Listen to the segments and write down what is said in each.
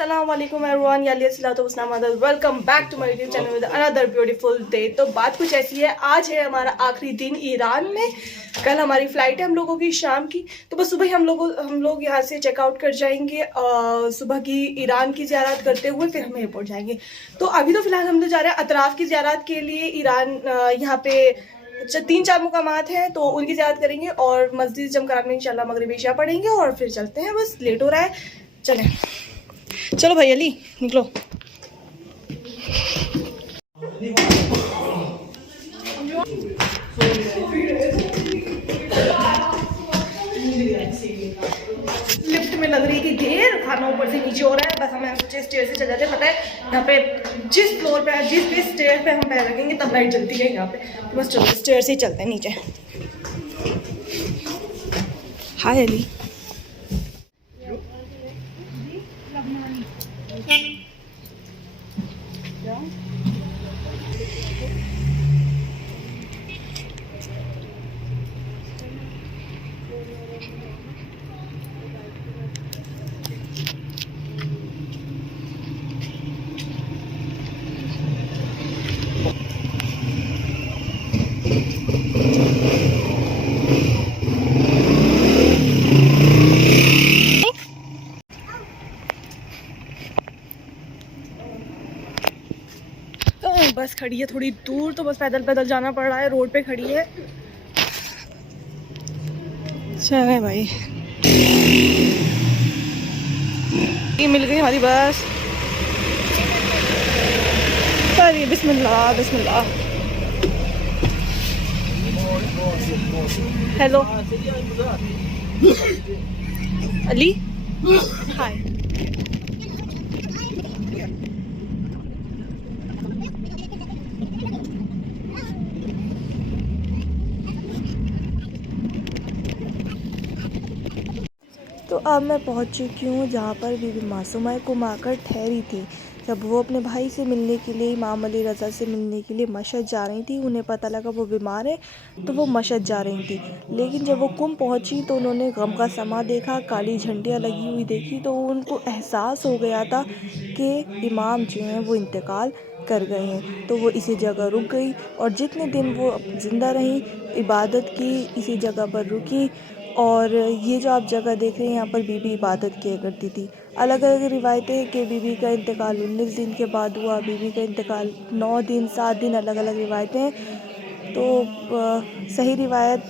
अस्सलाम वालेकुम everyone, welcome back to my YouTube channel with another beautiful day. तो बात कुछ ऐसी है, आज है हमारा आखिरी दिन ईरान में। कल हमारी फ़्लाइट है हम लोगों की शाम की, तो बस सुबह हम लोग यहाँ से चेकआउट कर जाएंगे। सुबह की ईरान की ज़ियारत करते हुए फिर हम एयरपोर्ट जाएंगे। तो अभी तो फ़िलहाल हम लोग जा रहे हैं अतराफ़ की ज़ियारत के लिए। ईरान यहाँ पे 3-4 मुकामात हैं, तो उनकी ज़ियारत करेंगे और मस्जिद जमकरान में इंशाल्लाह मगरिब इशा पढ़ेंगे और फिर चलते हैं। बस लेट हो रहा है, चलें। चलो भाई अली निकलो। लिफ्ट में लग रही थी देर, खाना ऊपर से नीचे हो रहा है। बस हमें सोचे स्टेयर से चल जाते। पता है यहाँ पे जिस फ्लोर पे जिस भी स्टेयर पे हम पैर रखेंगे तब लाइट जलती है यहाँ पे। तो बस चलो स्टेयर से ही चलते हैं नीचे। हाय अली। बस खड़ी है थोड़ी दूर, तो बस पैदल पैदल जाना पड़ रहा है। रोड पे खड़ी है। चले भाई, ये मिल गई हमारी बस। अरे बिस्मिल्लाह बिस्मिल्लाह। हेलो अली, हाय। तो अब मैं पहुंच चुकी हूँ जहाँ पर बीबी मासूमा कुम आकर ठहरी थी। जब वो अपने भाई से मिलने के लिए, इमाम अली रज़ा से मिलने के लिए मशहद जा रही थी, उन्हें पता लगा वो बीमार है, तो वो मशहद जा रही थी। लेकिन जब वो कुम पहुँची तो उन्होंने गम का समा देखा, काली झंडियाँ लगी हुई देखी, तो उनको एहसास हो गया था कि इमाम जो हैं वो इंतकाल कर गए हैं। तो वो इसी जगह रुक गई और जितने दिन वो ज़िंदा रही इबादत की, इसी जगह पर रुकी। और ये जो आप जगह देख रहे हैं, यहाँ पर बीबी इबादत किया करती थी। अलग अलग रिवायतें हैं कि बीबी का इंतकाल 19 दिन के बाद हुआ, बीबी का इंतकाल 9 दिन 7 दिन, अलग अलग रिवायतें हैं। तो सही रिवायत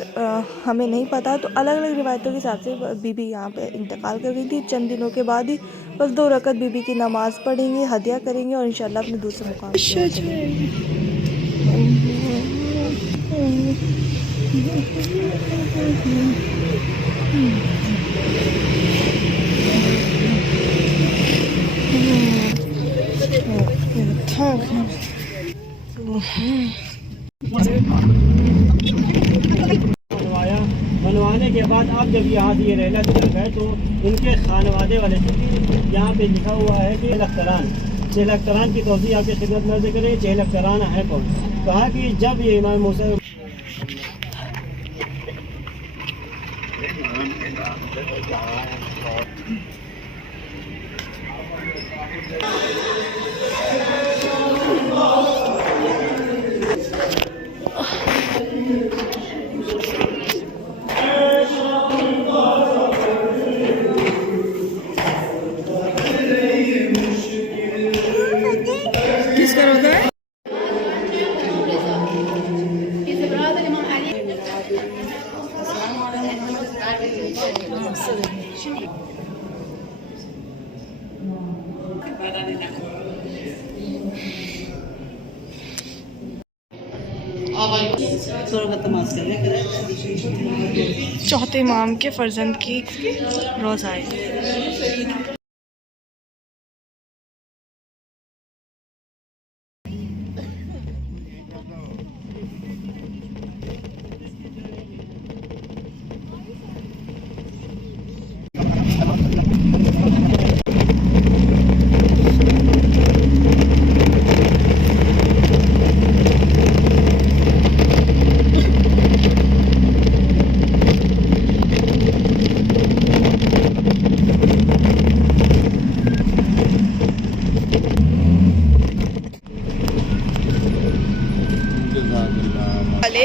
हमें नहीं पता। तो अलग अलग रिवायतों के हिसाब से बीबी यहाँ पे इंतकाल कर गई थी। चंद दिनों के बाद ही बस 2 रकत बीबी की नमाज़ पढ़ेंगे, हदिया करेंगे और इंशाल्लाह अपने दूसरे मुकाम बनवाने के बाद आप जब यहाँ से ये रहना शुरू गए तो उनके खानवादे वाले यहाँ पे लिखा हुआ है कि लख्तरान की तोज़ी आपकी खिदमत में जिक्र है। 6 लख्तरान है कौन? कहा कि जब ये इमाम मूसा किसका रोज़ा है? चौथे इमाम के फर्जंद की रोज़ा है।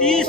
30